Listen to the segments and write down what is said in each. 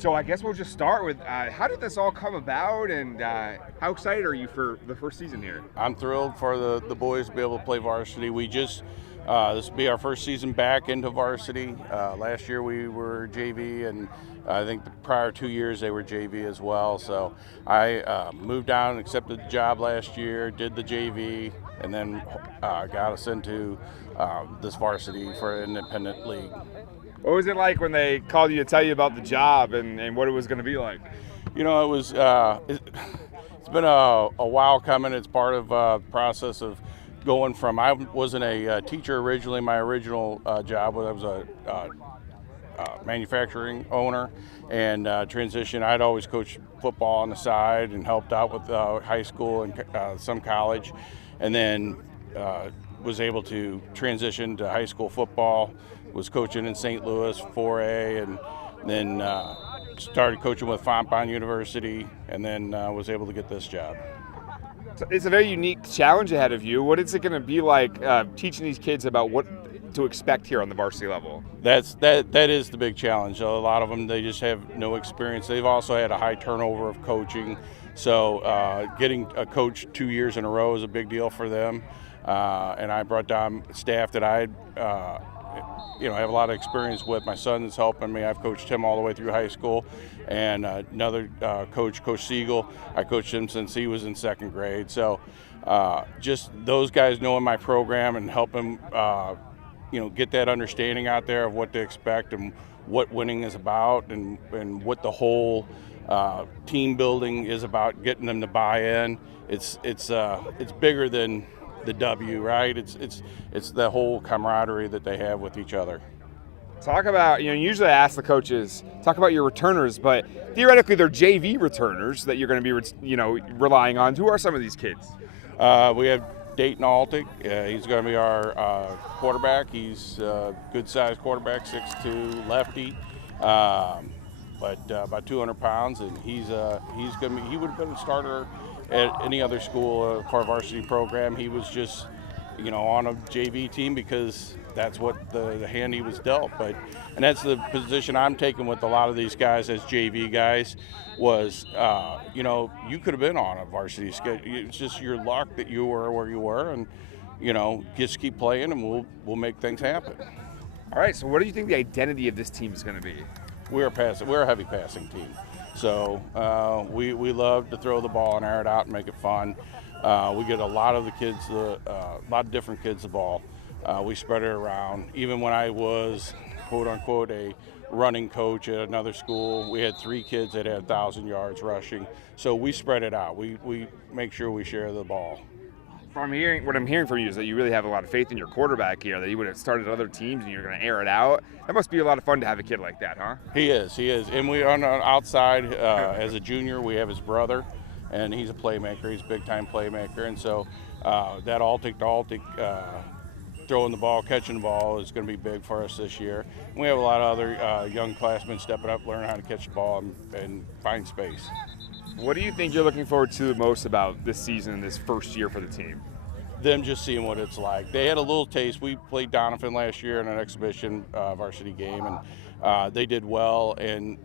So I guess we'll just start with how did this all come about, and how excited are you for the first season here? I'm thrilled for the boys to be able to play varsity. We just this will be our first season back into varsity. Last year we were JV, and I think the prior 2 years they were JV as well. So I moved down, accepted the job last year, did the JV, and then got us into this varsity for an independent league. What was it like when they called you to tell you about the job and what it was going to be like? You know, it's been a while coming. It's part of the process of going from, I wasn't a teacher originally. My original job was I was a manufacturing owner, and transition. I'd always coached football on the side and helped out with high school and some college, and then was able to transition to high school football. Was coaching in St. Louis 4A, and then started coaching with Fontbonne University, and then was able to get this job. So it's a very unique challenge ahead of you. What is it going to be like teaching these kids about what to expect here on the varsity level? That is the big challenge. A lot of them, they just have no experience. They've also had a high turnover of coaching, so getting a coach 2 years in a row is a big deal for them. And I brought down staff that I have a lot of experience with. My son is helping me. I've coached him all the way through high school, and another coach, Coach Siegel, I coached him since he was in second grade. So just those guys knowing my program and helping get that understanding out there of what to expect and what winning is about, and what the whole team building is about, getting them to buy in. It's bigger than the W, right? It's the whole camaraderie that they have with each other. Talk about, usually I ask the coaches, talk about your returners, but theoretically they're JV returners that you're going to be, relying on. Who are some of these kids? We have Dayton Altick. He's going to be our quarterback. He's a good-sized quarterback, 6'2", lefty, but about 200 pounds, and he would have been a starter at any other school for a varsity program. He was just, on a JV team because that's what the hand he was dealt. And that's the position I'm taking with a lot of these guys as JV guys was, you could have been on a varsity schedule. It's just your luck that you were where you were, and, just keep playing and we'll make things happen. All right, so what do you think the identity of this team is going to be? We're a heavy passing team. So we love to throw the ball and air it out and make it fun. We get a lot of the kids, a lot of different kids the ball. We spread it around. Even when I was, quote unquote, a running coach at another school, we had 3 kids that had 1,000 yards rushing. So we spread it out. We make sure we share the ball. What I'm hearing from you is that you really have a lot of faith in your quarterback here, that he would have started at other teams and you're going to air it out. That must be a lot of fun to have a kid like that, huh? He is. And we on the outside, as a junior, we have his brother, and he's a playmaker. He's a big-time playmaker. And so that Altick throwing the ball, catching the ball is going to be big for us this year. And we have a lot of other young classmen stepping up, learning how to catch the ball and find space. What do you think you're looking forward to the most about this season and this first year for the team? Them just seeing what it's like. They had a little taste. We played Doniphan last year in an exhibition varsity game, and they did well. And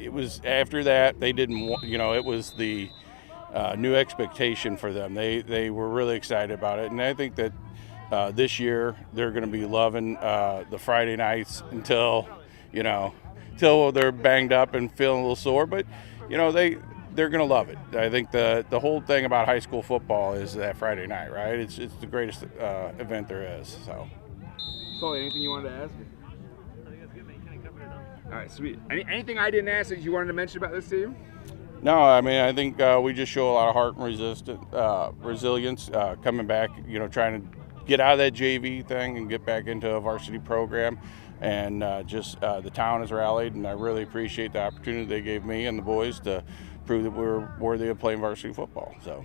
it was after that they didn't. It was the new expectation for them. They were really excited about it, and I think that this year they're going to be loving the Friday nights until they're banged up and feeling a little sore. But they're going to love it. I think the whole thing about high school football is that Friday night, right? It's the greatest event there is. So. Sully, anything you wanted to ask? All right, sweet. Anything I didn't ask that you wanted to mention about this team? No, I mean, I think we just show a lot of heart and resilience coming back, trying to get out of that JV thing and get back into a varsity program. And the town has rallied, and I really appreciate the opportunity they gave me and the boys to prove that we're worthy of playing varsity football. So.